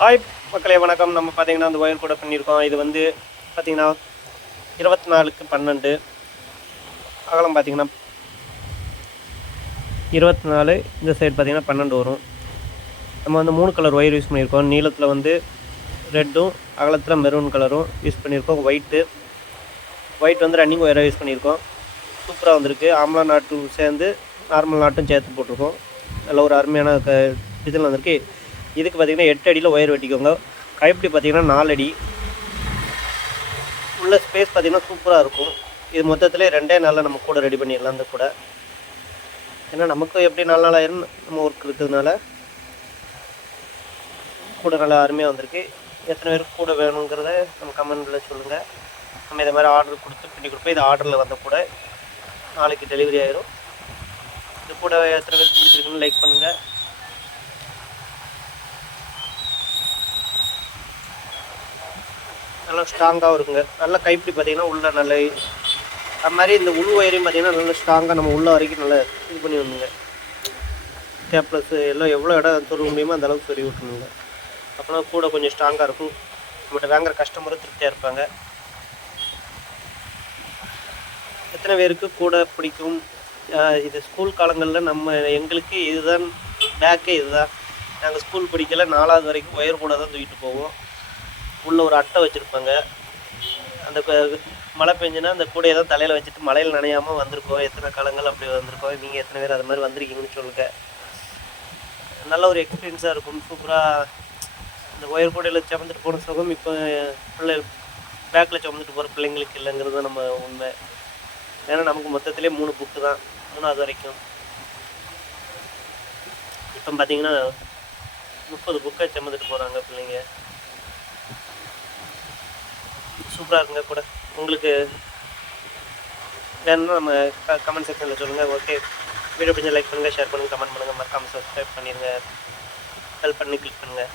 Hi மக்களே வணக்கம். நம்ம பார்த்தீங்கன்னா அந்த ஒயர் கூட பண்ணியிருக்கோம். இது வந்து பார்த்தீங்கன்னா இருபத்தி நாலுக்கு பன்னெண்டு. அகலம் பார்த்தீங்கன்னா இருபத்தி நாலு இந்த சைடு பார்த்தீங்கன்னா பன்னெண்டு வரும். நம்ம வந்து மூணு கலர் ஒயர் யூஸ் பண்ணியிருக்கோம். நீளத்தில் வந்து ரெட்டும் அகலத்தில் மெரூன் கலரும் யூஸ் பண்ணியிருக்கோம். ஒயிட்டு ஒயிட் வந்து ரன்னிங் ஒயராக யூஸ் பண்ணியிருக்கோம். சூப்பராக வந்திருக்கு. ஆம்லா நாட்டும் சேர்ந்து நார்மல் நாட்டும் சேர்த்து போட்டிருக்கோம். நல்ல ஒரு அருமையான க இதில் வந்திருக்கு. இதுக்கு பார்த்தீங்கன்னா எட்டு அடியில் ஒயர் வெட்டிக்கோங்க. கைப்பிடி பார்த்திங்கன்னா நாலு அடி. உள்ள ஸ்பேஸ் பார்த்திங்கன்னா சூப்பராக இருக்கும். இது மொத்தத்தில் ரெண்டே நாளில் நம்ம கூட ரெடி பண்ணிடலாம் அந்த கூட. ஏன்னா நமக்கு எப்படி நாலு நாள் ஆயிரும் நம்ம ஒர்க் இருக்கிறதுனால கூட நல்லா அருமையாக வந்திருக்கு. எத்தனை பேருக்கு கூட வேணுங்கிறத நம்ம கமெண்ட்டில் சொல்லுங்கள் நம்ம இதை மாதிரி ஆர்டர் கொடுத்து பண்ணி கொடுப்போம். இது ஆர்டரில் வந்த கூட நாளைக்கு டெலிவரி ஆயிரும். இது கூட எத்தனை பேருக்கு பிடிச்சிருக்குன்னு லைக் பண்ணுங்கள் நல்லா ஸ்ட்ராங்காகவும் இருக்குங்க. நல்லா கைப்பிடி பார்த்தீங்கன்னா உள்ள நல்ல அது மாதிரி இந்த உள் ஒயரையும் பார்த்தீங்கன்னா நல்லா ஸ்ட்ராங்காக நம்ம உள்ள வரைக்கும் நல்லா இது பண்ணி வந்துங்க டேப்லஸ் எல்லாம் எவ்வளோ இடம் சொருக முடியுமோ அந்த அளவுக்கு சொருகி விட்டுணுங்க அப்போனா கூட கொஞ்சம் ஸ்ட்ராங்காக இருக்கும். நம்மகிட்ட வாங்குற கஸ்டமரும் திருப்தியாக இருப்பாங்க. எத்தனை பேருக்கு கூட பிடிக்கும்? இது ஸ்கூல் காலங்களில் நம்ம எங்களுக்கு இதுதான் பேக்கே இதுதான். நாங்கள் ஸ்கூல் படிக்கல நாலாவது வரைக்கும் ஒயர் கூட தான் தூக்கிட்டு போவோம். உள்ளே ஒரு அட்டை வச்சுருப்பாங்க. அந்த க- மழை பெஞ்சுன்னா அந்த கூடையை தான் தலையில் வச்சுட்டு மழையில் நனையாமல் வந்திருக்கோம். எத்தனை காலங்கள் அப்படி வந்திருக்கோம். நீங்கள் எத்தனை பேர் அது மாதிரி வந்திருக்கீங்கன்னு சொல்லுங்கள் நல்ல ஒரு எக்ஸ்பீரியன்ஸாக இருக்கும். சூப்பராக இந்த ஒயர் கூடையில் சுமந்துட்டு போன சுகம் இப்போ பிள்ளை பேக்கில் சுமந்துட்டு போகிற பிள்ளைங்களுக்கு இல்லைங்கிறது தான் நம்ம உண்மை. ஏன்னா நமக்கு மொத்தத்திலே மூணு புக்கு தான். மூணாவது வரைக்கும். இப்போ பார்த்தீங்கன்னா முப்பது புக்கை சுமந்துட்டு போகிறாங்க பிள்ளைங்க. சூப்பராக இருக்குங்க கூட. உங்களுக்கு வேணும்னா நம்ம க கமெண்ட் செக்ஷனில் சொல்லுங்கள் ஓகே வீடியோ பிடிச்ச லைக் பண்ணுங்கள் ஷேர் பண்ணுங்கள் கமெண்ட் பண்ணுங்கள் மறக்காமல் சப்ஸ்கிரைப் பண்ணிடுங்க ஹெல்ப் பண்ணி கிளிக் பண்ணுங்கள்